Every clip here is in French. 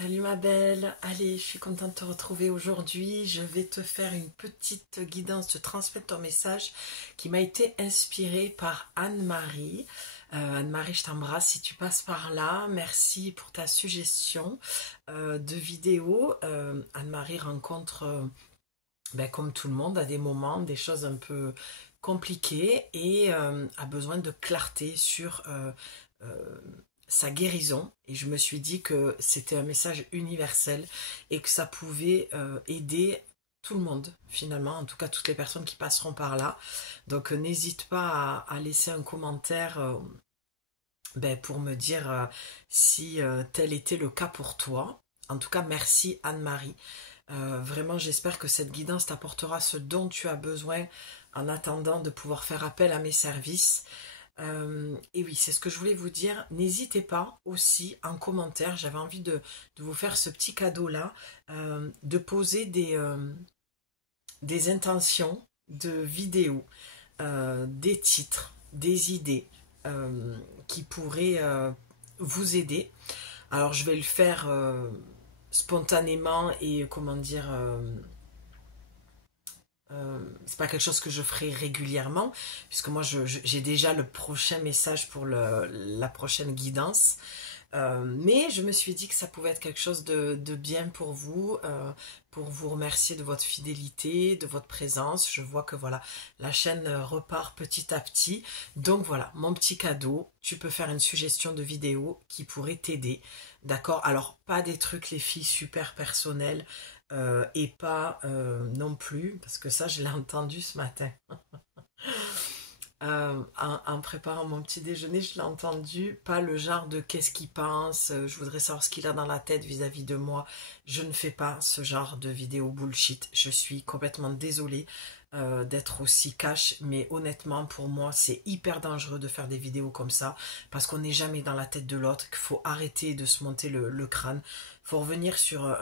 Salut ma belle, allez, je suis contente de te retrouver aujourd'hui. Je vais te faire une petite guidance, te transmettre ton message qui m'a été inspiré par Anne-Marie. Anne-Marie, je t'embrasse si tu passes par là. Merci pour ta suggestion de vidéo. Anne-Marie rencontre, comme tout le monde, à des moments, des choses un peu compliquées et a besoin de clarté sur euh, sa guérison, et je me suis dit que c'était un message universel et que ça pouvait aider tout le monde finalement, en tout cas toutes les personnes qui passeront par là. Donc n'hésite pas à laisser un commentaire pour me dire si tel était le cas pour toi. En tout cas, merci Anne-Marie. Vraiment, j'espère que cette guidance t'apportera ce dont tu as besoin en attendant de pouvoir faire appel à mes services. Et oui, c'est ce que je voulais vous dire. N'hésitez pas aussi en commentaire, j'avais envie de vous faire ce petit cadeau-là, de poser des intentions de vidéos, des titres, des idées qui pourraient vous aider. Alors je vais le faire spontanément et comment dire... c'est pas quelque chose que je ferai régulièrement, puisque moi j'ai déjà le prochain message pour la prochaine guidance. Mais je me suis dit que ça pouvait être quelque chose de bien pour vous remercier de votre fidélité, de votre présence. Je vois que voilà, la chaîne repart petit à petit. Donc voilà, mon petit cadeau, tu peux faire une suggestion de vidéo qui pourrait t'aider. D'accord? Alors, pas des trucs, les filles, super personnels, et pas non plus, parce que ça, je l'ai entendu ce matin. En préparant mon petit déjeuner, je l'ai entendu, pas le genre de qu'est-ce qu'il pense, je voudrais savoir ce qu'il a dans la tête vis-à-vis de moi. Je ne fais pas ce genre de vidéo bullshit. Je suis complètement désolée d'être aussi cash, mais honnêtement, pour moi, c'est hyper dangereux de faire des vidéos comme ça, parce qu'on n'est jamais dans la tête de l'autre, qu'il faut arrêter de se monter le crâne. Faut revenir sur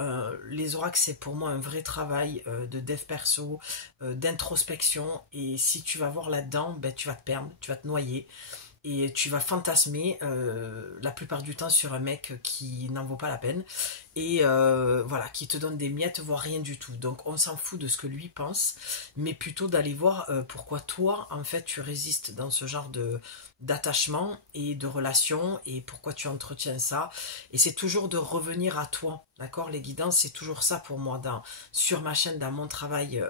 les oracles, c'est pour moi un vrai travail de dev perso, d'introspection, et si tu vas voir là-dedans, tu vas te perdre, tu vas te noyer et tu vas fantasmer la plupart du temps sur un mec qui n'en vaut pas la peine et voilà, qui te donne des miettes, voire rien du tout. Donc on s'en fout de ce que lui pense, mais plutôt d'aller voir pourquoi toi en fait tu résistes dans ce genre de d'attachement et de relation, et pourquoi tu entretiens ça. Et c'est toujours de revenir à toi, d'accord? Les guidances, c'est toujours ça pour moi sur ma chaîne, dans mon travail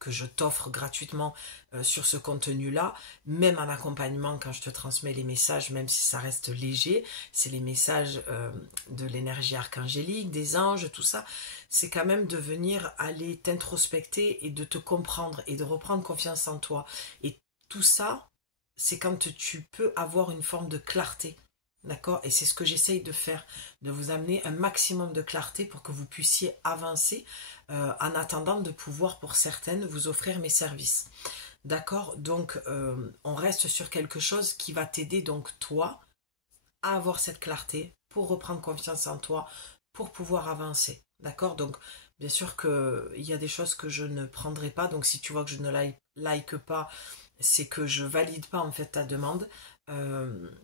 que je t'offre gratuitement sur ce contenu-là, même en accompagnement quand je te transmets les messages, même si ça reste léger, c'est les messages de l'énergie archangélique, des anges, tout ça, c'est quand même de venir aller t'introspecter et de te comprendre et de reprendre confiance en toi. Et tout ça, c'est quand tu peux avoir une forme de clarté. D'accord? Et c'est ce que j'essaye de faire, de vous amener un maximum de clarté pour que vous puissiez avancer en attendant de pouvoir, pour certaines, vous offrir mes services. D'accord? Donc, on reste sur quelque chose qui va t'aider, donc toi, à avoir cette clarté pour reprendre confiance en toi, pour pouvoir avancer. D'accord? Donc, bien sûr qu'il y a des choses que je ne prendrai pas. Donc, si tu vois que je ne like pas, c'est que je valide pas en fait ta demande.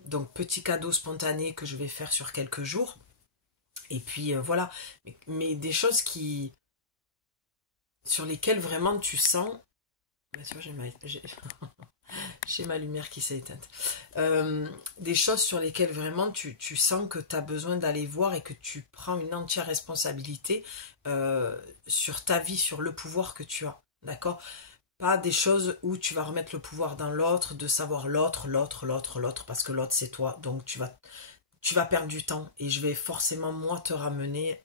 Donc petit cadeau spontané que je vais faire sur quelques jours. Et puis voilà. Mais des choses sur lesquelles vraiment tu sens. Tu vois, j'ai ma lumière qui s'est éteinte. Des choses sur lesquelles vraiment tu sens que tu as besoin d'aller voir et que tu prends une entière responsabilité sur ta vie, sur le pouvoir que tu as. D'accord? Pas des choses où tu vas remettre le pouvoir dans l'autre, de savoir l'autre, parce que l'autre c'est toi, donc tu vas perdre du temps et je vais forcément moi te ramener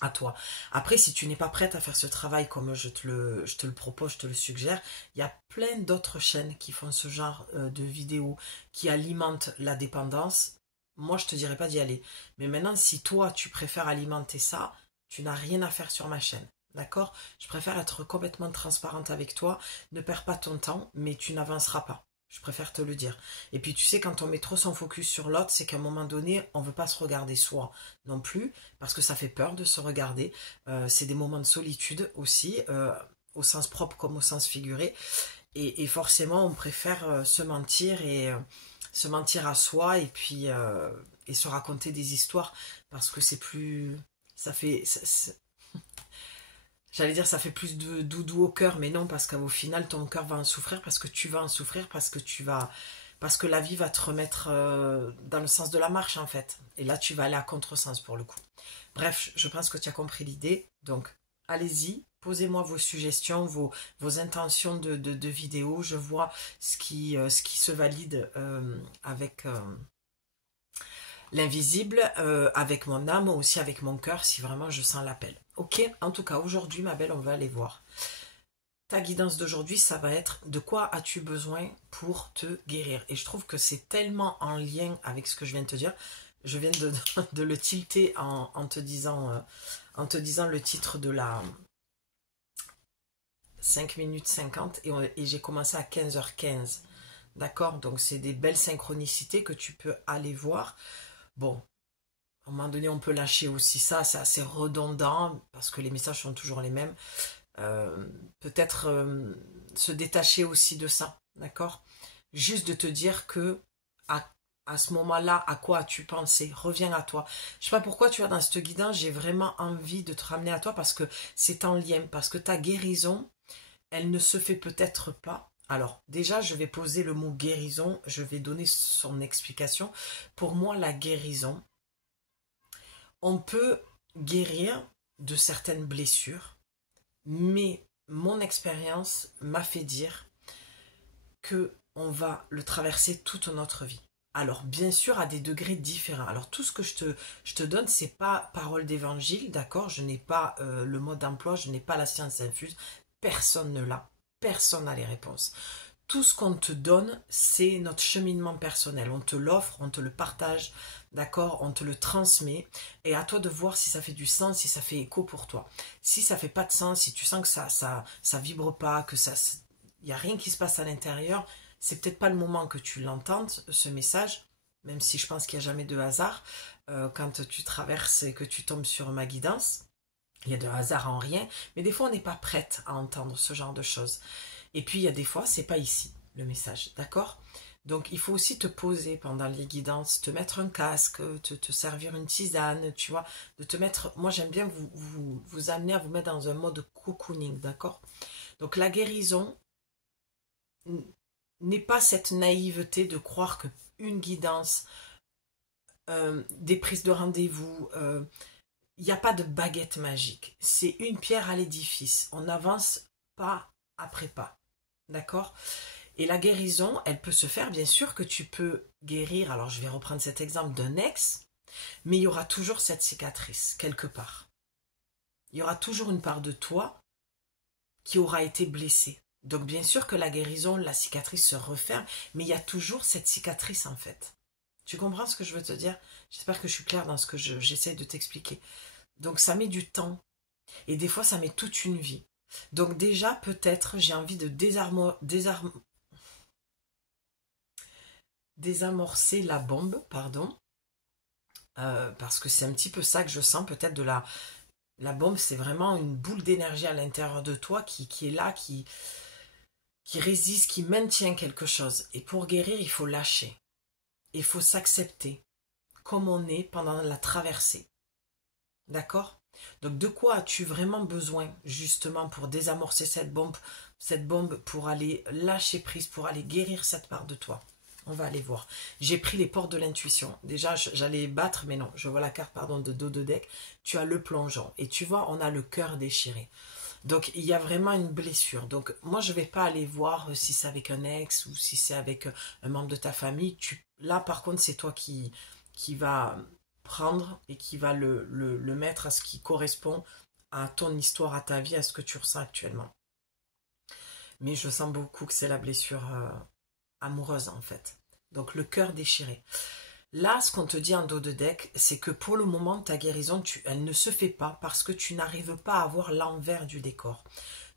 à toi. Après, si tu n'es pas prête à faire ce travail comme je te le propose, je te le suggère, il y a plein d'autres chaînes qui font ce genre de vidéos qui alimentent la dépendance. Moi, je te dirais pas d'y aller. Mais maintenant, si toi, tu préfères alimenter ça, tu n'as rien à faire sur ma chaîne. D'accord? Je préfère être complètement transparente avec toi. Ne perds pas ton temps, mais tu n'avanceras pas. Je préfère te le dire. Et puis tu sais, quand on met trop son focus sur l'autre, c'est qu'à un moment donné, on ne veut pas se regarder soi non plus, parce que ça fait peur de se regarder. C'est des moments de solitude aussi, au sens propre comme au sens figuré. Et forcément, on préfère se mentir et se mentir à soi, et puis et se raconter des histoires parce que c'est plus... Ça fait... J'allais dire ça fait plus de doudou au cœur, mais non, parce qu'au final ton cœur va en souffrir, parce que tu vas en souffrir, parce que la vie va te remettre dans le sens de la marche en fait. Et là tu vas aller à contresens pour le coup. Bref, je pense que tu as compris l'idée. Donc allez-y, posez-moi vos suggestions, vos intentions de vidéo. Je vois ce qui se valide avec l'invisible, avec mon âme, aussi avec mon cœur, si vraiment je sens l'appel. Ok, en tout cas, aujourd'hui, ma belle, on va aller voir. Ta guidance d'aujourd'hui, ça va être de quoi as-tu besoin pour te guérir. Et je trouve que c'est tellement en lien avec ce que je viens de te dire. Je viens de le tilter en te disant le titre de la 5 minutes 50 et j'ai commencé à 15h15. D'accord? Donc c'est des belles synchronicités que tu peux aller voir. Bon, à un moment donné, on peut lâcher aussi ça, c'est assez redondant parce que les messages sont toujours les mêmes. Peut-être se détacher aussi de ça, d'accord? Juste de te dire que à ce moment-là, à quoi as-tu pensé? Reviens à toi. Je sais pas pourquoi tu vois dans cette guidance, j'ai vraiment envie de te ramener à toi parce que c'est en lien, parce que ta guérison, elle ne se fait peut-être pas. Alors, déjà, je vais poser le mot guérison, je vais donner son explication. Pour moi, la guérison, on peut guérir de certaines blessures, mais mon expérience m'a fait dire que on va le traverser toute notre vie. Alors, bien sûr, à des degrés différents. Alors, tout ce que je te donne, c'est pas parole d'évangile, d'accord? Je n'ai pas le mode d'emploi, je n'ai pas la science infuse. Personne ne l'a. Personne n'a les réponses. Tout ce qu'on te donne, c'est notre cheminement personnel. On te l'offre, on te le partage, d'accord? On te le transmet. Et à toi de voir si ça fait du sens, si ça fait écho pour toi. Si ça fait pas de sens, si tu sens que ça vibre pas, que il n'y a rien qui se passe à l'intérieur, c'est peut-être pas le moment que tu l'entendes, ce message, même si je pense qu'il n'y a jamais de hasard. Quand tu traverses et que tu tombes sur ma guidance, il y a de hasard en rien, mais des fois on n'est pas prête à entendre ce genre de choses. Et puis il y a des fois, c'est pas ici le message, d'accord? Donc il faut aussi te poser pendant les guidances, te mettre un casque, te servir une tisane, tu vois, de te mettre. Moi j'aime bien vous amener à vous mettre dans un mode cocooning, d'accord? Donc la guérison n'est pas cette naïveté de croire que une guidance, des prises de rendez-vous, il n'y a pas de baguette magique. C'est une pierre à l'édifice. On avance pas après pas. D'accord? Et la guérison, elle peut se faire, bien sûr que tu peux guérir. Alors je vais reprendre cet exemple d'un ex, mais il y aura toujours cette cicatrice, quelque part. Il y aura toujours une part de toi qui aura été blessée. Donc bien sûr que la guérison, la cicatrice se referme, mais il y a toujours cette cicatrice en fait. Tu comprends ce que je veux te dire? J'espère que je suis claire dans ce que j'essaie de t'expliquer. Donc ça met du temps. Et des fois, ça met toute une vie. Donc déjà, peut-être, j'ai envie de désamorcer la bombe, pardon. Parce que c'est un petit peu ça que je sens, peut-être de la bombe, c'est vraiment une boule d'énergie à l'intérieur de toi qui est là, qui résiste, qui maintient quelque chose. Et pour guérir, il faut lâcher. Il faut s'accepter comme on est pendant la traversée. D'accord? Donc de quoi as-tu vraiment besoin justement pour désamorcer cette bombe pour aller lâcher prise, pour aller guérir cette part de toi? On va aller voir. J'ai pris les portes de l'intuition. Déjà, j'allais battre, mais non, je vois la carte, pardon, de dos de deck. Tu as le plongeon. Et tu vois, on a le cœur déchiré. Donc, il y a vraiment une blessure. Donc, moi, je ne vais pas aller voir si c'est avec un ex ou si c'est avec un membre de ta famille. Là, par contre, c'est toi qui va prendre et qui va le mettre à ce qui correspond à ton histoire, à ta vie, à ce que tu ressens actuellement. Mais je sens beaucoup que c'est la blessure amoureuse, en fait. Donc, le cœur déchiré. Là, ce qu'on te dit en dos de deck, c'est que pour le moment, ta guérison, elle ne se fait pas parce que tu n'arrives pas à voir l'envers du décor.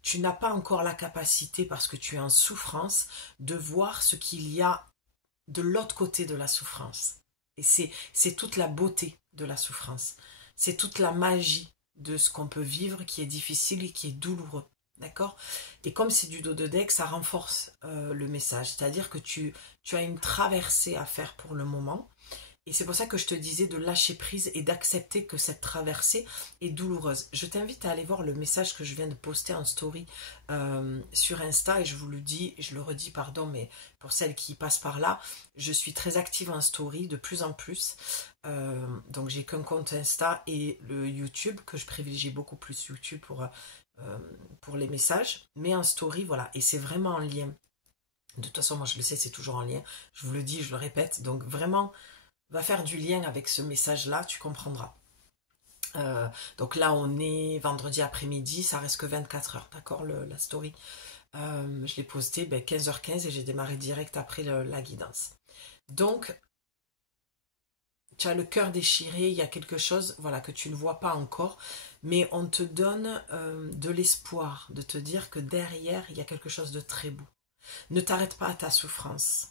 Tu n'as pas encore la capacité, parce que tu es en souffrance, de voir ce qu'il y a de l'autre côté de la souffrance. Et c'est toute la beauté de la souffrance. C'est toute la magie de ce qu'on peut vivre qui est difficile et qui est douloureux. D'accord? Et comme c'est du dos de deck, ça renforce le message. C'est-à-dire que tu as une traversée à faire pour le moment. Et c'est pour ça que je te disais de lâcher prise et d'accepter que cette traversée est douloureuse. Je t'invite à aller voir le message que je viens de poster en story sur Insta. Et je vous le dis, je le redis, pardon, mais pour celles qui passent par là, je suis très active en story de plus en plus. Donc j'ai qu'un compte Insta et le YouTube, que je privilégie beaucoup plus YouTube pour les messages. Mais en story, voilà. Et c'est vraiment en lien. De toute façon, moi je le sais, c'est toujours en lien. Je vous le dis, je le répète. Donc vraiment... va faire du lien avec ce message-là, tu comprendras. Donc là, on est vendredi après-midi, ça reste que 24 heures, d'accord, la story. Je l'ai posté 15h15 et j'ai démarré direct après la guidance. Donc, tu as le cœur déchiré, il y a quelque chose voilà, que tu ne vois pas encore, mais on te donne de l'espoir, de te dire que derrière, il y a quelque chose de très beau. Ne t'arrête pas à ta souffrance.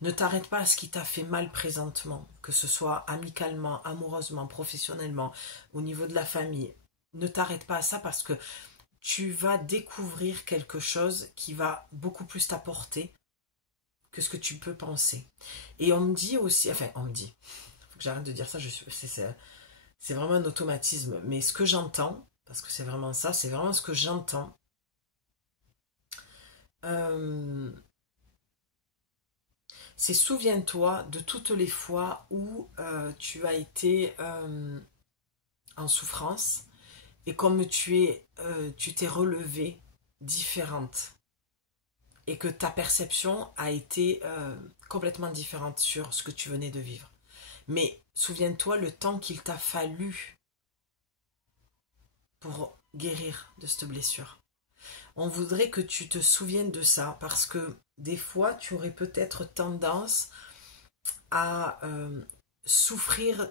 Ne t'arrête pas à ce qui t'a fait mal présentement, que ce soit amicalement, amoureusement, professionnellement, au niveau de la famille. Ne t'arrête pas à ça parce que tu vas découvrir quelque chose qui va beaucoup plus t'apporter que ce que tu peux penser. Et on me dit aussi, enfin on me dit, faut que j'arrête de dire ça, c'est vraiment un automatisme, mais ce que j'entends, parce que c'est vraiment ça, c'est vraiment ce que j'entends, c'est souviens-toi de toutes les fois où tu as été en souffrance et comme tu t'es relevée différente et que ta perception a été complètement différente sur ce que tu venais de vivre. Mais souviens-toi le temps qu'il t'a fallu pour guérir de cette blessure. On voudrait que tu te souviennes de ça parce que des fois, tu aurais peut-être tendance à souffrir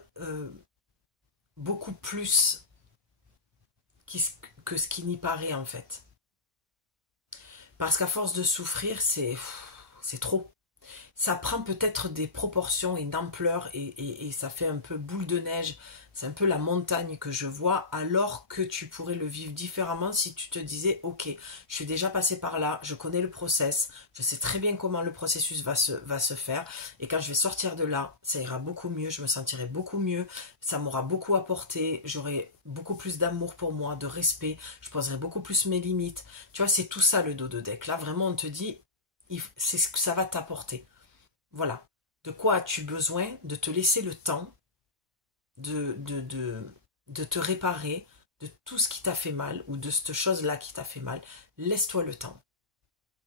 beaucoup plus que ce qui n'y paraît en fait. Parce qu'à force de souffrir, c'est trop. Ça prend peut-être des proportions et une ampleur et ça fait un peu boule de neige. C'est un peu la montagne que je vois, alors que tu pourrais le vivre différemment si tu te disais, ok, je suis déjà passé par là, je connais le process, je sais très bien comment le processus va se faire, et quand je vais sortir de là, ça ira beaucoup mieux, je me sentirai beaucoup mieux, ça m'aura beaucoup apporté, j'aurai beaucoup plus d'amour pour moi, de respect, je poserai beaucoup plus mes limites. Tu vois, c'est tout ça le dos de deck. Là, vraiment, on te dit, c'est ce que ça va t'apporter. Voilà. De quoi as-tu besoin? De te laisser le temps de te réparer de tout ce qui t'a fait mal ou de cette chose-là qui t'a fait mal. Laisse-toi le temps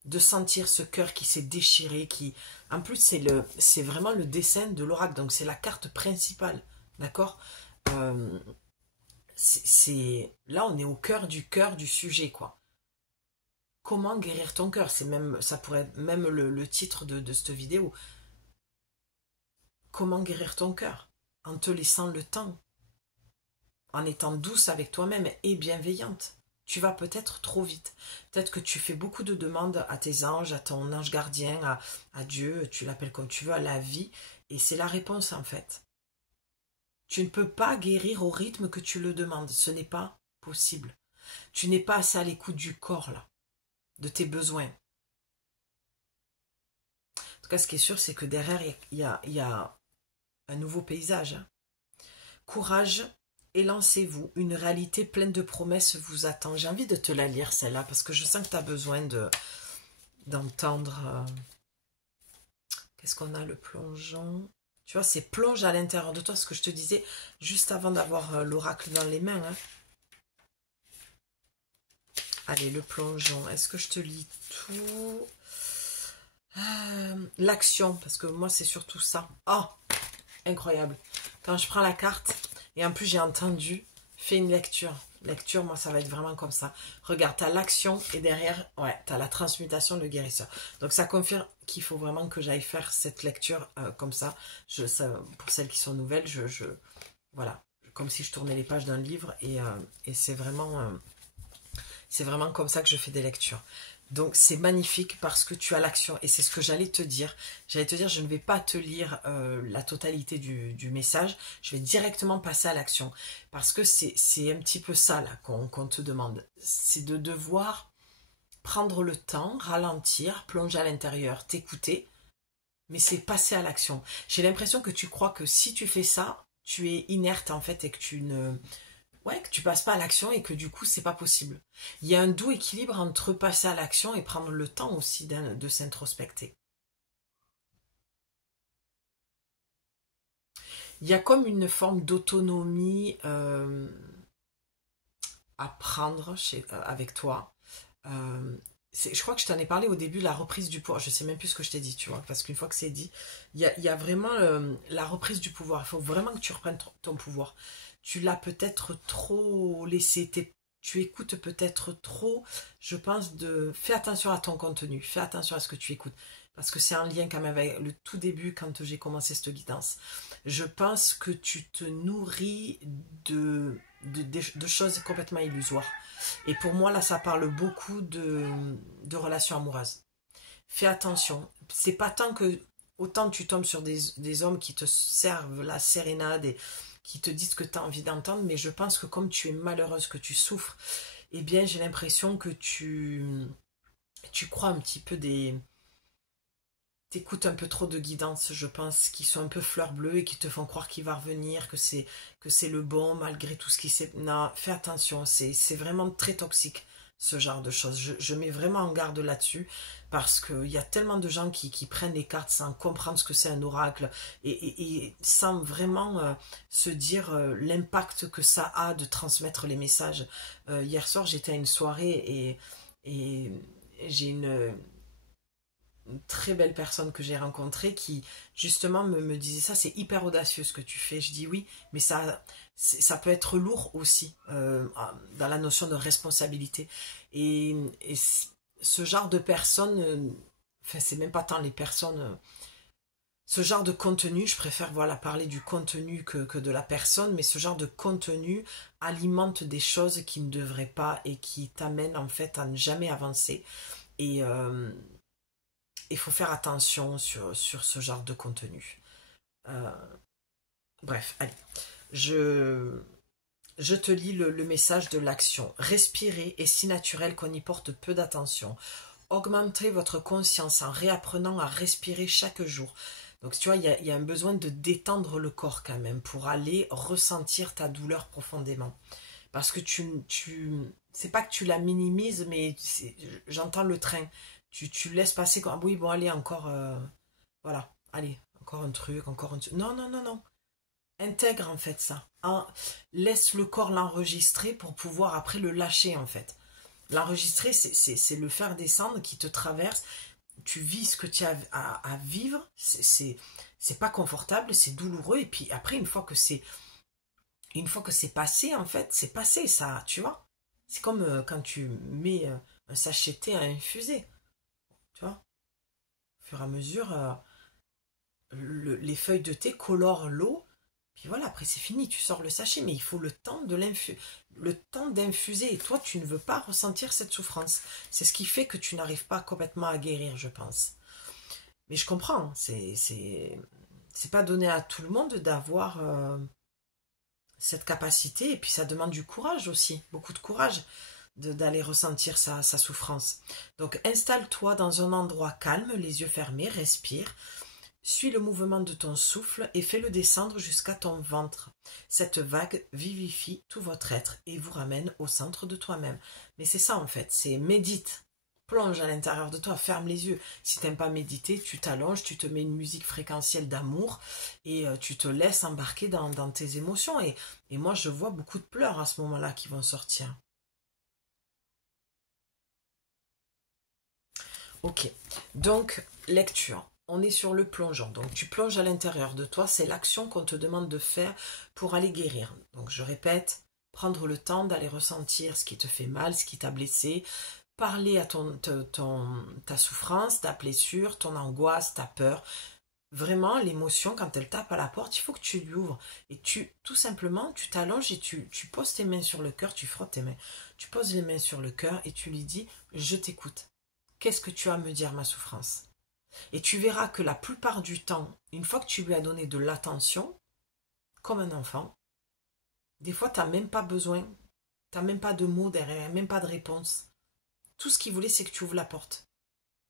de sentir ce cœur qui s'est déchiré, qui... En plus, c'est vraiment le dessin de l'oracle, donc c'est la carte principale, d'accord. Là, on est au cœur du sujet, quoi. Comment guérir ton cœur? C'est même, ça pourrait être même le titre de cette vidéo. Comment guérir ton cœur? En te laissant le temps, en étant douce avec toi-même et bienveillante. Tu vas peut-être trop vite. Peut-être que tu fais beaucoup de demandes à tes anges, à ton ange gardien, à Dieu, tu l'appelles comme tu veux, à la vie, et c'est la réponse en fait. Tu ne peux pas guérir au rythme que tu le demandes, ce n'est pas possible. Tu n'es pas assez à l'écoute du corps là, de tes besoins. En tout cas, ce qui est sûr, c'est que derrière, il y a un nouveau paysage. Hein. Courage et lancez-vous. Une réalité pleine de promesses vous attend. J'ai envie de te la lire, celle-là, parce que je sens que tu as besoin d'entendre... Qu'est-ce qu'on a, le plongeon? Tu vois, c'est plonge à l'intérieur de toi, ce que je te disais juste avant d'avoir l'oracle dans les mains. Hein. Allez, le plongeon. Est-ce que je te lis tout? L'action, parce que moi, c'est surtout ça. Oh, incroyable. Quand je prends la carte, et en plus, j'ai entendu, fais une lecture. Lecture, moi, ça va être vraiment comme ça. Regarde, tu as l'action et derrière, ouais, tu as la transmutation, le guérisseur. Donc, ça confirme qu'il faut vraiment que j'aille faire cette lecture comme ça. Pour celles qui sont nouvelles, voilà, comme si je tournais les pages d'un livre et c'est vraiment comme ça que je fais des lectures. Donc c'est magnifique parce que tu as l'action et c'est ce que j'allais te dire. J'allais te dire, je ne vais pas te lire la totalité du message, je vais directement passer à l'action. Parce que c'est un petit peu ça là qu'on te demande. C'est de devoir prendre le temps, ralentir, plonger à l'intérieur, t'écouter mais c'est passer à l'action. J'ai l'impression que tu crois que si tu fais ça, tu es inerte en fait et que tu ne... Ouais, que tu passes pas à l'action et que du coup, c'est pas possible. Il y a un doux équilibre entre passer à l'action et prendre le temps aussi de s'introspecter. Il y a comme une forme d'autonomie à prendre avec toi. Euh, je crois que je t'en ai parlé au début, la reprise du pouvoir. Je sais même plus ce que je t'ai dit, tu vois, parce qu'une fois que c'est dit, il y a vraiment la reprise du pouvoir. Il faut vraiment que tu reprennes ton pouvoir. Tu l'as peut-être trop laissé, tu écoutes peut-être trop, je pense, fais attention à ton contenu, fais attention à ce que tu écoutes, parce que c'est un lien quand même avec le tout début quand j'ai commencé cette guidance. Je pense que tu te nourris de choses complètement illusoires. Et pour moi, là, ça parle beaucoup de relations amoureuses. Fais attention. C'est pas tant que autant tu tombes sur des hommes qui te servent la sérénade et qui te disent que tu as envie d'entendre, mais je pense que comme tu es malheureuse, que tu souffres, eh bien j'ai l'impression que tu crois un petit peu t'écoutes un peu trop de guidance, je pense, qui sont un peu fleurs bleues et qui te font croire qu'il va revenir, que c'est le bon malgré tout ce qui s'est... Non, fais attention, c'est vraiment très toxique ce genre de choses. Je mets vraiment en garde là-dessus parce qu'il y a tellement de gens qui prennent les cartes sans comprendre ce que c'est un oracle et sans vraiment se dire l'impact que ça a de transmettre les messages. Hier soir, j'étais à une soirée et j'ai une très belle personne que j'ai rencontrée qui justement me disait ça, c'est hyper audacieux ce que tu fais. Je dis oui, mais ça peut être lourd aussi dans la notion de responsabilité. Et ce genre de personnes, enfin c'est même pas tant les personnes, ce genre de contenu, je préfère voilà parler du contenu que de la personne, mais ce genre de contenu alimente des choses qui ne devraient pas et qui t'amènent en fait à ne jamais avancer. Et il faut faire attention sur ce genre de contenu. Euh, bref, allez. Je, je te lis le message de l'action. Respirer est si naturel qu'on y porte peu d'attention. Augmentez votre conscience en réapprenant à respirer chaque jour. Donc tu vois, il y a un besoin de détendre le corps quand même pour aller ressentir ta douleur profondément. Parce que c'est pas que tu la minimises, mais j'entends le train. Tu laisses passer comme, ah oui, bon, allez, encore, voilà, allez, encore un truc, encore un truc. Non, non, non, non. Intègre en fait ça. Laisse le corps l'enregistrer pour pouvoir après le lâcher en fait. L'enregistrer, c'est le faire descendre qui te traverse. Tu vis ce que tu as à vivre. C'est pas confortable, c'est douloureux. Et puis après, une fois que c'est passé, en fait, c'est passé, ça, tu vois. C'est comme quand tu mets un sachet de thé à infuser, tu vois. Au fur et à mesure, les feuilles de thé colorent l'eau, puis voilà, après c'est fini, tu sors le sachet, mais il faut le temps d'infuser, et toi, tu ne veux pas ressentir cette souffrance. C'est ce qui fait que tu n'arrives pas complètement à guérir, je pense. Mais je comprends, c'est pas donné à tout le monde d'avoir... cette capacité, et puis ça demande du courage aussi, beaucoup de courage d'aller ressentir sa souffrance. Donc installe-toi dans un endroit calme, les yeux fermés, respire, suis le mouvement de ton souffle et fais-le descendre jusqu'à ton ventre. Cette vague vivifie tout votre être et vous ramène au centre de toi-même. Mais c'est ça en fait, c'est médite. Plonge à l'intérieur de toi, ferme les yeux. Si tu n'aimes pas méditer, tu t'allonges, tu te mets une musique fréquentielle d'amour et tu te laisses embarquer dans tes émotions. Et moi, je vois beaucoup de pleurs à ce moment-là qui vont sortir. Ok, donc lecture. On est sur le plongeon. Donc tu plonges à l'intérieur de toi. C'est l'action qu'on te demande de faire pour aller guérir. Donc je répète, prendre le temps d'aller ressentir ce qui te fait mal, ce qui t'a blessé, parler à ta souffrance, ta blessure, ton angoisse, ta peur. Vraiment, l'émotion, quand elle tape à la porte, il faut que tu lui ouvres. Et tout simplement, tu t'allonges et tu poses tes mains sur le cœur, tu frottes tes mains. Tu poses les mains sur le cœur et tu lui dis, je t'écoute. Qu'est-ce que tu as à me dire, ma souffrance? Et tu verras que la plupart du temps, une fois que tu lui as donné de l'attention, comme un enfant, des fois, tu n'as même pas besoin, tu n'as même pas de mots derrière, même pas de réponse. Tout ce qu'il voulait, c'est que tu ouvres la porte.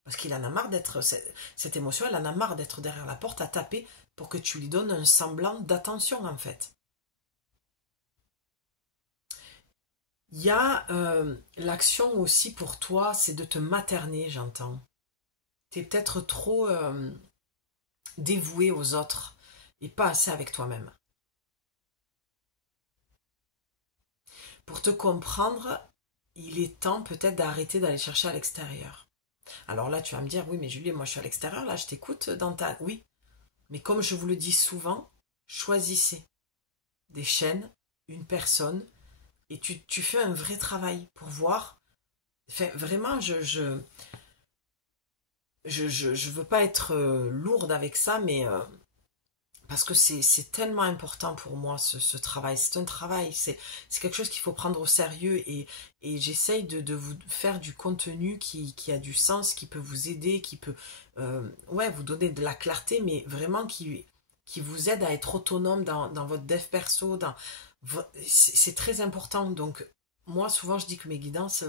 Parce qu'il en a marre d'être, cette émotion, elle en a marre d'être derrière la porte à taper pour que tu lui donnes un semblant d'attention en fait. Il y a l'action aussi pour toi, c'est de te materner, j'entends. Tu es peut-être trop dévoué aux autres et pas assez avec toi-même. Pour te comprendre, il est temps peut-être d'arrêter d'aller chercher à l'extérieur. Alors là, tu vas me dire, oui, mais Julie, moi je suis à l'extérieur, là, je t'écoute dans ta... Oui, mais comme je vous le dis souvent, choisissez des chaînes, une personne, et tu fais un vrai travail pour voir. Enfin, vraiment, je veux pas être lourde avec ça, mais parce que c'est tellement important pour moi ce travail. C'est un travail, c'est quelque chose qu'il faut prendre au sérieux et j'essaye de vous faire du contenu qui a du sens, qui peut vous aider, qui peut ouais, vous donner de la clarté, mais vraiment qui vous aide à être autonome dans votre dev perso. C'est très important. Donc moi souvent je dis que mes guidances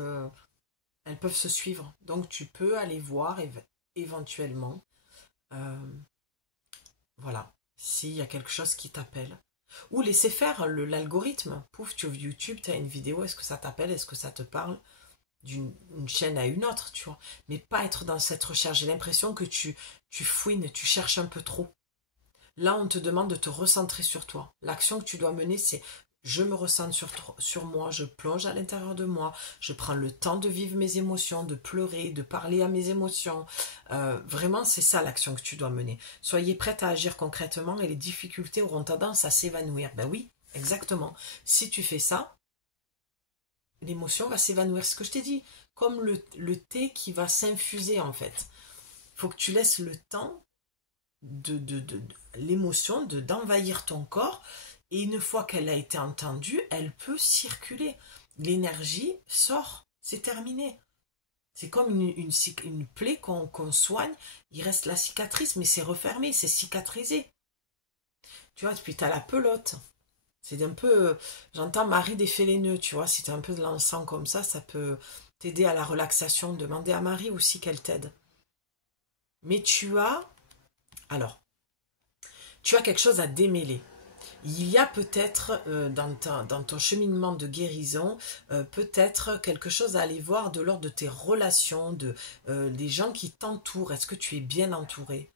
elles peuvent se suivre. Donc tu peux aller voir éventuellement. euh, voilà, s'il y a quelque chose qui t'appelle. Ou laisser faire l'algorithme. Pouf, tu ouvres YouTube, tu as une vidéo, est-ce que ça t'appelle, est-ce que ça te parle d'une chaîne à une autre, tu vois. Mais pas être dans cette recherche. J'ai l'impression que tu fouines, tu cherches un peu trop. Là, on te demande de te recentrer sur toi. L'action que tu dois mener, c'est je me recentre sur moi, je plonge à l'intérieur de moi, je prends le temps de vivre mes émotions, de pleurer, de parler à mes émotions. Vraiment, c'est ça l'action que tu dois mener. Soyez prête à agir concrètement et les difficultés auront tendance à s'évanouir. Ben oui, exactement. Si tu fais ça, l'émotion va s'évanouir. Ce que je t'ai dit, comme le thé qui va s'infuser en fait. Il faut que tu laisses le temps de l'émotion d'envahir ton corps et une fois qu'elle a été entendue, elle peut circuler. L'énergie sort, c'est terminé. C'est comme une plaie qu'on soigne, il reste la cicatrice, mais c'est refermé, c'est cicatrisé. Tu vois, puis tu as la pelote. C'est un peu, j'entends Marie défait les nœuds, tu vois, si tu as un peu de l'encens comme ça peut t'aider à la relaxation. Demandez à Marie aussi qu'elle t'aide. Mais alors, tu as quelque chose à démêler. Il y a peut-être dans ton cheminement de guérison, peut-être quelque chose à aller voir de l'ordre de tes relations, des gens qui t'entourent. Est-ce que tu es bien entouré?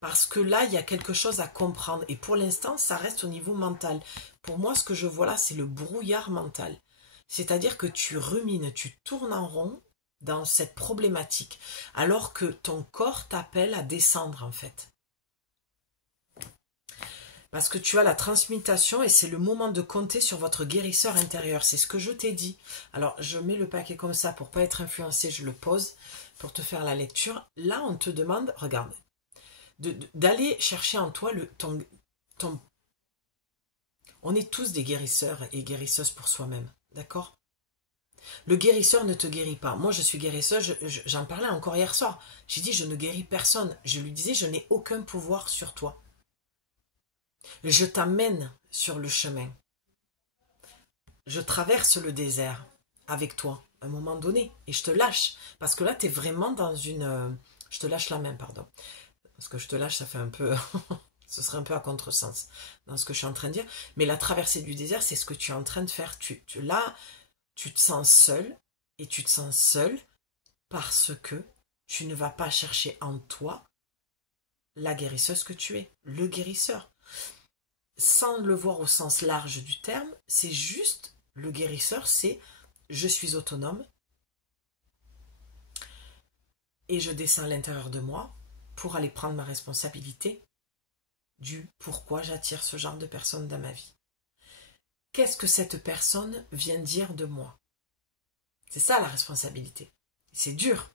Parce que là, il y a quelque chose à comprendre. Et pour l'instant, ça reste au niveau mental. Pour moi, ce que je vois là, c'est le brouillard mental. C'est-à-dire que tu rumines, tu tournes en rond dans cette problématique, alors que ton corps t'appelle à descendre en fait. Parce que tu as la transmutation et c'est le moment de compter sur votre guérisseur intérieur. C'est ce que je t'ai dit. Alors, je mets le paquet comme ça pour pas être influencé. Je le pose pour te faire la lecture. Là, on te demande, regarde, d'aller chercher en toi ton... On est tous des guérisseurs et guérisseuses pour soi-même. D'accord? Le guérisseur ne te guérit pas. Moi, je suis guérisseuse. J'en parlais encore hier soir. J'ai dit, je ne guéris personne. Je lui disais, je n'ai aucun pouvoir sur toi. Je t'amène sur le chemin. Je traverse le désert avec toi à un moment donné et je te lâche. Parce que là, tu es vraiment dans une... Je te lâche la main, pardon. Parce que je te lâche, ça fait un peu... Ce serait un peu à contresens dans ce que je suis en train de dire. Mais la traversée du désert, c'est ce que tu es en train de faire. Là, tu te sens seul et tu te sens seul parce que tu ne vas pas chercher en toi la guérisseuse que tu es, le guérisseur. Sans le voir au sens large du terme, c'est juste le guérisseur, c'est je suis autonome et je descends à l'intérieur de moi pour aller prendre ma responsabilité du pourquoi j'attire ce genre de personne dans ma vie. Qu'est-ce que cette personne vient dire de moi? C'est ça la responsabilité. C'est dur.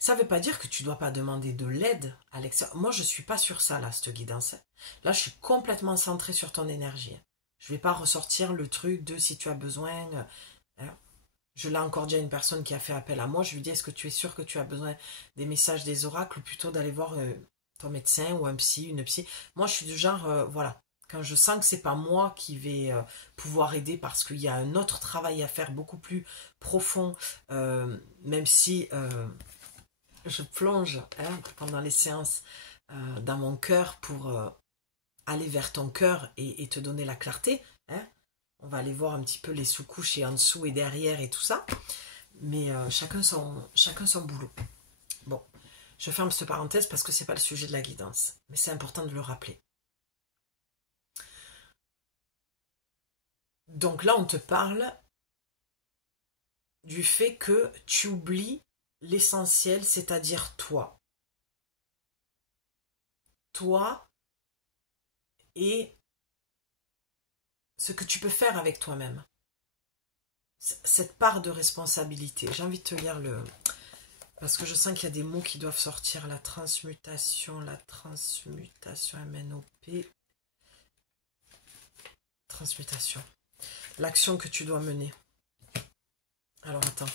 Ça ne veut pas dire que tu ne dois pas demander de l'aide à l'extérieur. Moi, je ne suis pas sur ça, là, cette guidance. Là, je suis complètement centrée sur ton énergie. Je ne vais pas ressortir le truc de si tu as besoin. Je l'ai encore dit à une personne qui a fait appel à moi. Je lui dis, est-ce que tu es sûr que tu as besoin des messages des oracles ou plutôt d'aller voir ton médecin ou un psy, une psy? Moi, je suis du genre, voilà. Quand je sens que c'est pas moi qui vais pouvoir aider parce qu'il y a un autre travail à faire beaucoup plus profond, même si... je plonge hein, pendant les séances dans mon cœur pour aller vers ton cœur et te donner la clarté. Hein. On va aller voir un petit peu les sous-couches et en dessous et derrière et tout ça. Mais chacun son boulot. Bon, je ferme cette parenthèse parce que c'est pas le sujet de la guidance. Mais c'est important de le rappeler. Donc là, on te parle du fait que tu oublies l'essentiel, c'est-à-dire toi. Toi et ce que tu peux faire avec toi-même. Cette part de responsabilité. J'ai envie de te lire le... Parce que je sens qu'il y a des mots qui doivent sortir. La transmutation MNOP. Transmutation. L'action que tu dois mener. Alors attends.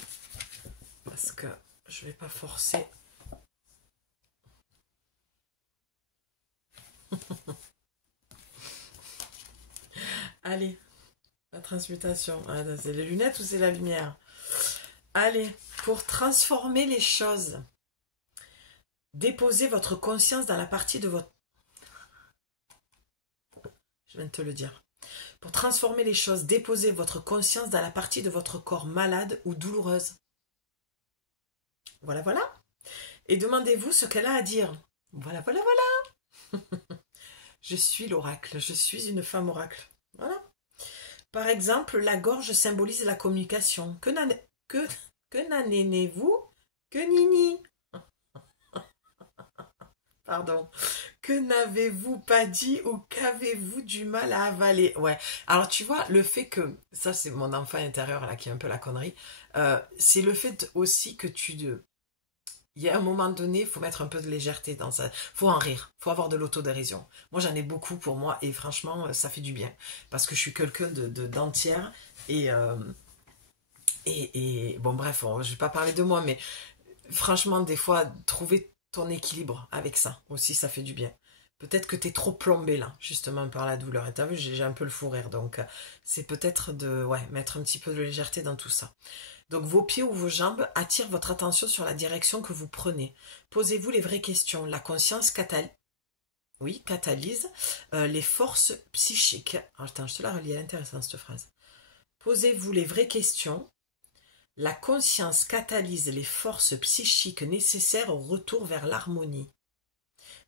Parce que je ne vais pas forcer. Allez. La transmutation. Ah, c'est les lunettes ou c'est la lumière? Allez. Pour transformer les choses. Déposez votre conscience dans la partie de votre... Je viens de te le dire. Pour transformer les choses, déposez votre conscience dans la partie de votre corps malade ou douloureuse. Voilà, voilà. Et demandez-vous ce qu'elle a à dire. Voilà, voilà, voilà. Je suis l'oracle. Je suis une femme oracle. Voilà. Par exemple, la gorge symbolise la communication. Que n'annénez-vous que nini. Pardon. Que n'avez-vous pas dit ou qu'avez-vous du mal à avaler? Ouais. Alors tu vois, le fait que... Ça, c'est mon enfant intérieur là qui est un peu la connerie. C'est le fait aussi que il y a un moment donné, il faut mettre un peu de légèreté dans ça. Faut en rire. Faut avoir de l'autodérision. Moi, j'en ai beaucoup pour moi et franchement, ça fait du bien. Parce que je suis quelqu'un d'entière et bon, bref, je vais pas parler de moi, mais franchement, des fois, trouver ton équilibre avec ça aussi, ça fait du bien. Peut-être que tu es trop plombé là, justement, par la douleur. Et t'as vu, j'ai un peu le fou rire. Donc, c'est peut-être de mettre un petit peu de légèreté dans tout ça. Donc, vos pieds ou vos jambes attirent votre attention sur la direction que vous prenez. Posez-vous les vraies questions. La conscience catalyse les forces psychiques. Alors, attends, je te la relis, elle est intéressante cette phrase. Posez-vous les vraies questions. La conscience catalyse les forces psychiques nécessaires au retour vers l'harmonie.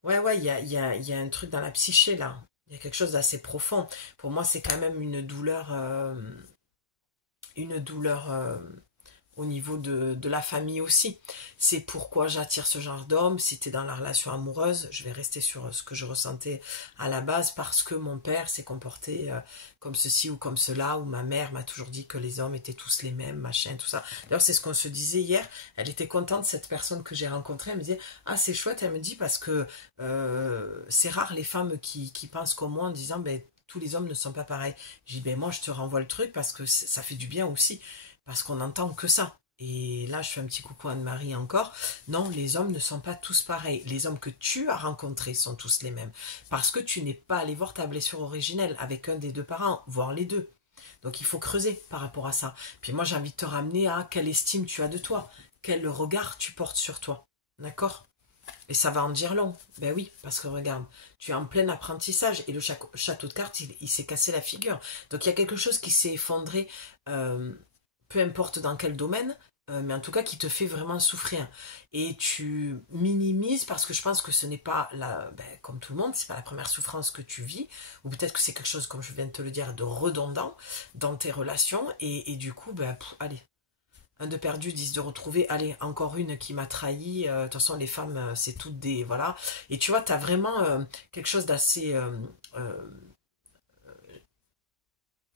Ouais, il y a un truc dans la psyché là. Il y a quelque chose d'assez profond. Pour moi, c'est quand même une douleur au niveau de la famille aussi. C'est pourquoi j'attire ce genre d'homme. Si tu es dans la relation amoureuse, je vais rester sur ce que je ressentais à la base parce que mon père s'est comporté comme ceci ou comme cela, ou ma mère m'a toujours dit que les hommes étaient tous les mêmes, machin, tout ça. D'ailleurs, c'est ce qu'on se disait hier. Elle était contente, cette personne que j'ai rencontrée. Elle me disait, ah, c'est chouette. Elle me dit, parce que c'est rare les femmes qui pensent comme moi en disant, ben, tous les hommes ne sont pas pareils. J'ai dit, ben, moi, je te renvoie le truc parce que ça fait du bien aussi. Parce qu'on n'entend que ça. Et là, je fais un petit coucou à Anne-Marie encore. Non, les hommes ne sont pas tous pareils. Les hommes que tu as rencontrés sont tous les mêmes. Parce que tu n'es pas allé voir ta blessure originelle avec un des deux parents, voire les deux. Donc, il faut creuser par rapport à ça. Puis moi, j'ai envie de te ramener à quelle estime tu as de toi. Quel regard tu portes sur toi. D'accord? Et ça va en dire long. Ben oui, parce que regarde, tu es en plein apprentissage et le château de cartes, il s'est cassé la figure. Donc, il y a quelque chose qui s'est effondré... peu importe dans quel domaine, mais en tout cas qui te fait vraiment souffrir. Et tu minimises parce que je pense que ce n'est pas, comme tout le monde, c'est pas la première souffrance que tu vis, ou peut-être que c'est quelque chose, comme je viens de te le dire, de redondant dans tes relations, et du coup, allez, un de perdu, 10 de retrouvé, allez, encore une qui m'a trahi, de toute façon les femmes, c'est toutes des, voilà, et tu vois, tu as vraiment quelque chose d'assez...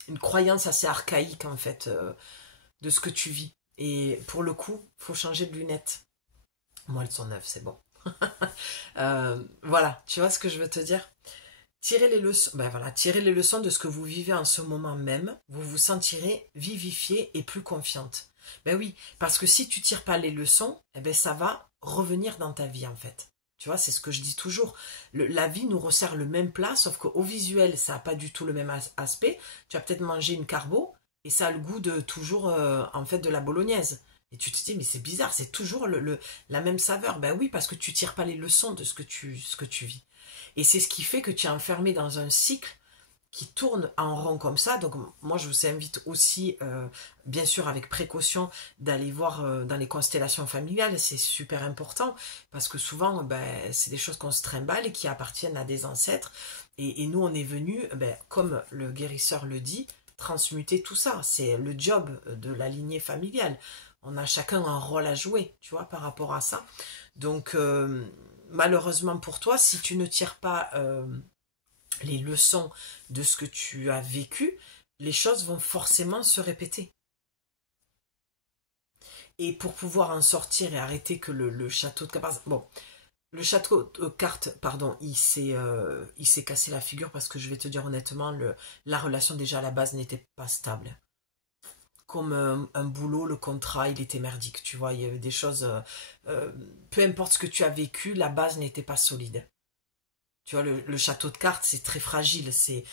une croyance assez archaïque en fait de ce que tu vis. Et pour le coup, faut changer de lunettes. Moi, elles sont neuves, c'est bon. Voilà, tu vois ce que je veux te dire? Tirez les leçons, tirez les leçons de ce que vous vivez en ce moment même. Vous vous sentirez vivifiée et plus confiante. Ben oui, parce que si tu tires pas les leçons, ça va revenir dans ta vie en fait. Tu vois, c'est ce que je dis toujours. La vie nous resserre le même plat, sauf qu'au visuel, ça n'a pas du tout le même aspect. Tu as peut-être mangé une carbo, et ça a le goût de toujours, en fait, de la bolognaise. Et tu te dis, mais c'est bizarre, c'est toujours la même saveur. Ben oui, parce que tu tires pas les leçons de ce que tu vis. Et c'est ce qui fait que tu es enfermé dans un cycle qui tourne en rond comme ça. Donc moi, je vous invite aussi, bien sûr avec précaution, d'aller voir dans les constellations familiales. C'est super important parce que souvent, ben, c'est des choses qu'on se trimballe et qui appartiennent à des ancêtres. Et nous, on est venus, ben, comme le guérisseur le dit, transmuter tout ça. C'est le job de la lignée familiale. On a chacun un rôle à jouer, tu vois, par rapport à ça. Donc, malheureusement pour toi, si tu ne tires pas les leçons de ce que tu as vécu, les choses vont forcément se répéter. Et pour pouvoir en sortir et arrêter que le château de cartes... Bon, le château de cartes, pardon, il s'est cassé la figure parce que je vais te dire honnêtement, la relation déjà à la base n'était pas stable. Comme un boulot, le contrat, il était merdique, tu vois, il y avait des choses... peu importe ce que tu as vécu, la base n'était pas solide. Tu vois, le château de cartes, c'est très fragile, c'est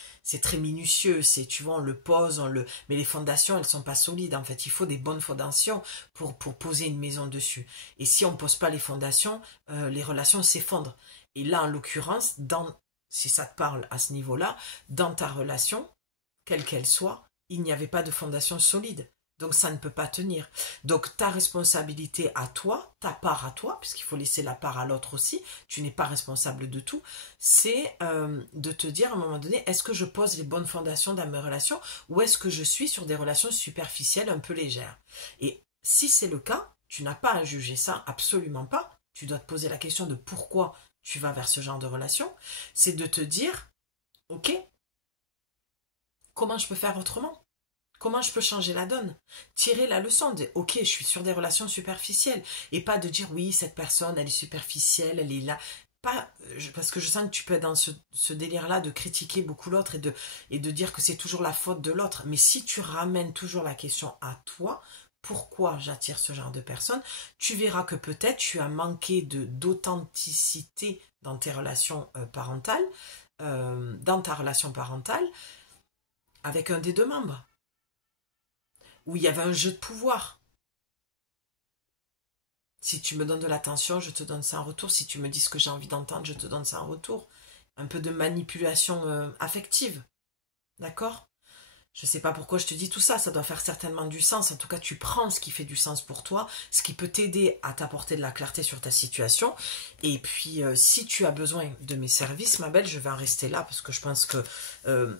très minutieux, tu vois, on le pose, mais les fondations, elles sont pas solides, en fait. Il faut des bonnes fondations pour poser une maison dessus. Et si on pose pas les fondations, les relations s'effondrent. Et là, en l'occurrence, si ça te parle à ce niveau-là, dans ta relation, quelle qu'elle soit, il n'y avait pas de fondation solide. Donc ça ne peut pas tenir. Donc ta responsabilité à toi, ta part à toi, puisqu'il faut laisser la part à l'autre aussi, tu n'es pas responsable de tout, c'est de te dire à un moment donné, est-ce que je pose les bonnes fondations dans mes relations ou est-ce que je suis sur des relations superficielles un peu légères? Et si c'est le cas, tu n'as pas à juger ça, absolument pas. Tu dois te poser la question de pourquoi tu vas vers ce genre de relation. C'est de te dire, ok, comment je peux faire autrement? Comment je peux changer la donne? Tirer la leçon de ok, je suis sur des relations superficielles et pas de dire oui, cette personne elle est superficielle, elle est là. Pas, parce que je sens que tu peux être dans ce délire-là de critiquer beaucoup l'autre et de dire que c'est toujours la faute de l'autre. Mais si tu ramènes toujours la question à toi, pourquoi j'attire ce genre de personnes, tu verras que peut-être tu as manqué d'authenticité dans tes relations parentales, dans ta relation parentale, avec un des deux membres où il y avait un jeu de pouvoir. Si tu me donnes de l'attention, je te donne ça en retour. Si tu me dis ce que j'ai envie d'entendre, je te donne ça en retour. Un peu de manipulation affective. D'accord? Je ne sais pas pourquoi je te dis tout ça, ça doit faire certainement du sens. En tout cas, tu prends ce qui fait du sens pour toi, ce qui peut t'aider à t'apporter de la clarté sur ta situation. Et puis, si tu as besoin de mes services, ma belle, je vais en rester là parce que je pense que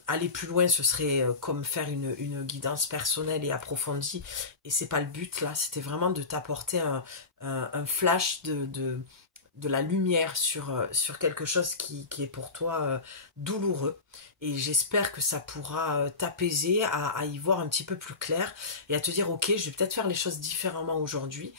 aller plus loin, ce serait comme faire une guidance personnelle et approfondie. Et c'est pas le but là, c'était vraiment de t'apporter un flash de la lumière sur quelque chose qui est pour toi douloureux. Et j'espère que ça pourra t'apaiser, à y voir un petit peu plus clair et à te dire ok, je vais peut-être faire les choses différemment aujourd'hui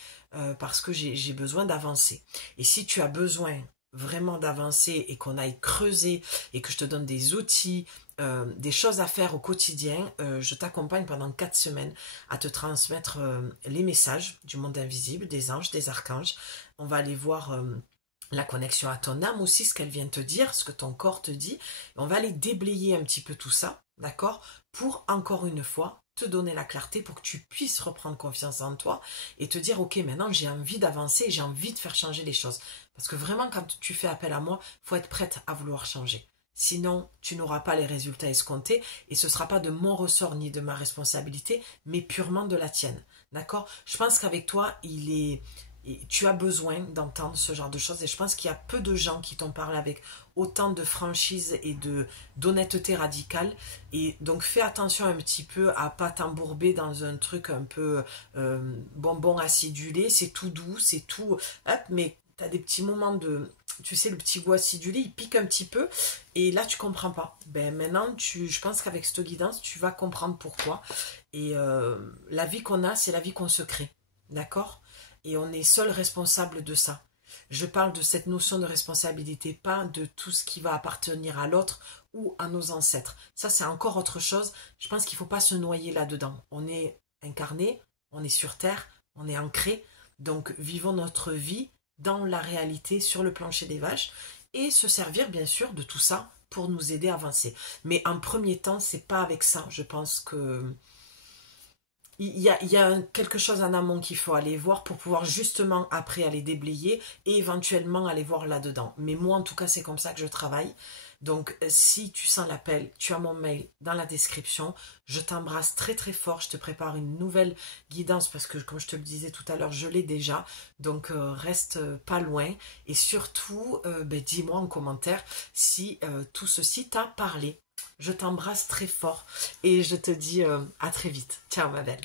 parce que j'ai besoin d'avancer. Et si tu as besoin vraiment d'avancer et qu'on aille creuser et que je te donne des outils, des choses à faire au quotidien, je t'accompagne pendant 4 semaines à te transmettre les messages du monde invisible, des anges, des archanges. On va aller voir la connexion à ton âme aussi, ce qu'elle vient te dire, ce que ton corps te dit. On va aller déblayer un petit peu tout ça, d'accord? Pour, encore une fois, te donner la clarté pour que tu puisses reprendre confiance en toi et te dire, ok, maintenant j'ai envie d'avancer, j'ai envie de faire changer les choses. Parce que vraiment, quand tu fais appel à moi, il faut être prête à vouloir changer. Sinon, tu n'auras pas les résultats escomptés et ce ne sera pas de mon ressort ni de ma responsabilité, mais purement de la tienne. D'accord? Je pense qu'avec toi, et tu as besoin d'entendre ce genre de choses et je pense qu'il y a peu de gens qui t'en parlent avec autant de franchise et d'honnêteté radicale et donc fais attention un petit peu à pas t'embourber dans un truc un peu bonbon acidulé, c'est tout doux, c'est tout hop, mais tu as des petits moments de, tu sais, le petit goût acidulé il pique un petit peu et là tu comprends pas. Ben maintenant je pense qu'avec cette guidance tu vas comprendre pourquoi et la vie qu'on a c'est la vie qu'on se crée, d'accord? Et on est seul responsable de ça. Je parle de cette notion de responsabilité, pas de tout ce qui va appartenir à l'autre ou à nos ancêtres. Ça, c'est encore autre chose. Je pense qu'il ne faut pas se noyer là-dedans. On est incarné, on est sur Terre, on est ancré. Donc, vivons notre vie dans la réalité, sur le plancher des vaches, et se servir, bien sûr, de tout ça pour nous aider à avancer. Mais en premier temps, c'est pas avec ça, je pense que il y a quelque chose en amont qu'il faut aller voir pour pouvoir justement après aller déblayer et éventuellement aller voir là-dedans. Mais moi, en tout cas, c'est comme ça que je travaille. Donc, si tu sens l'appel, tu as mon mail dans la description. Je t'embrasse très très fort. Je te prépare une nouvelle guidance parce que, comme je te le disais tout à l'heure, je l'ai déjà. Donc, reste pas loin. Et surtout, dis-moi en commentaire si tout ceci t'a parlé. Je t'embrasse très fort et je te dis à très vite. Ciao ma belle.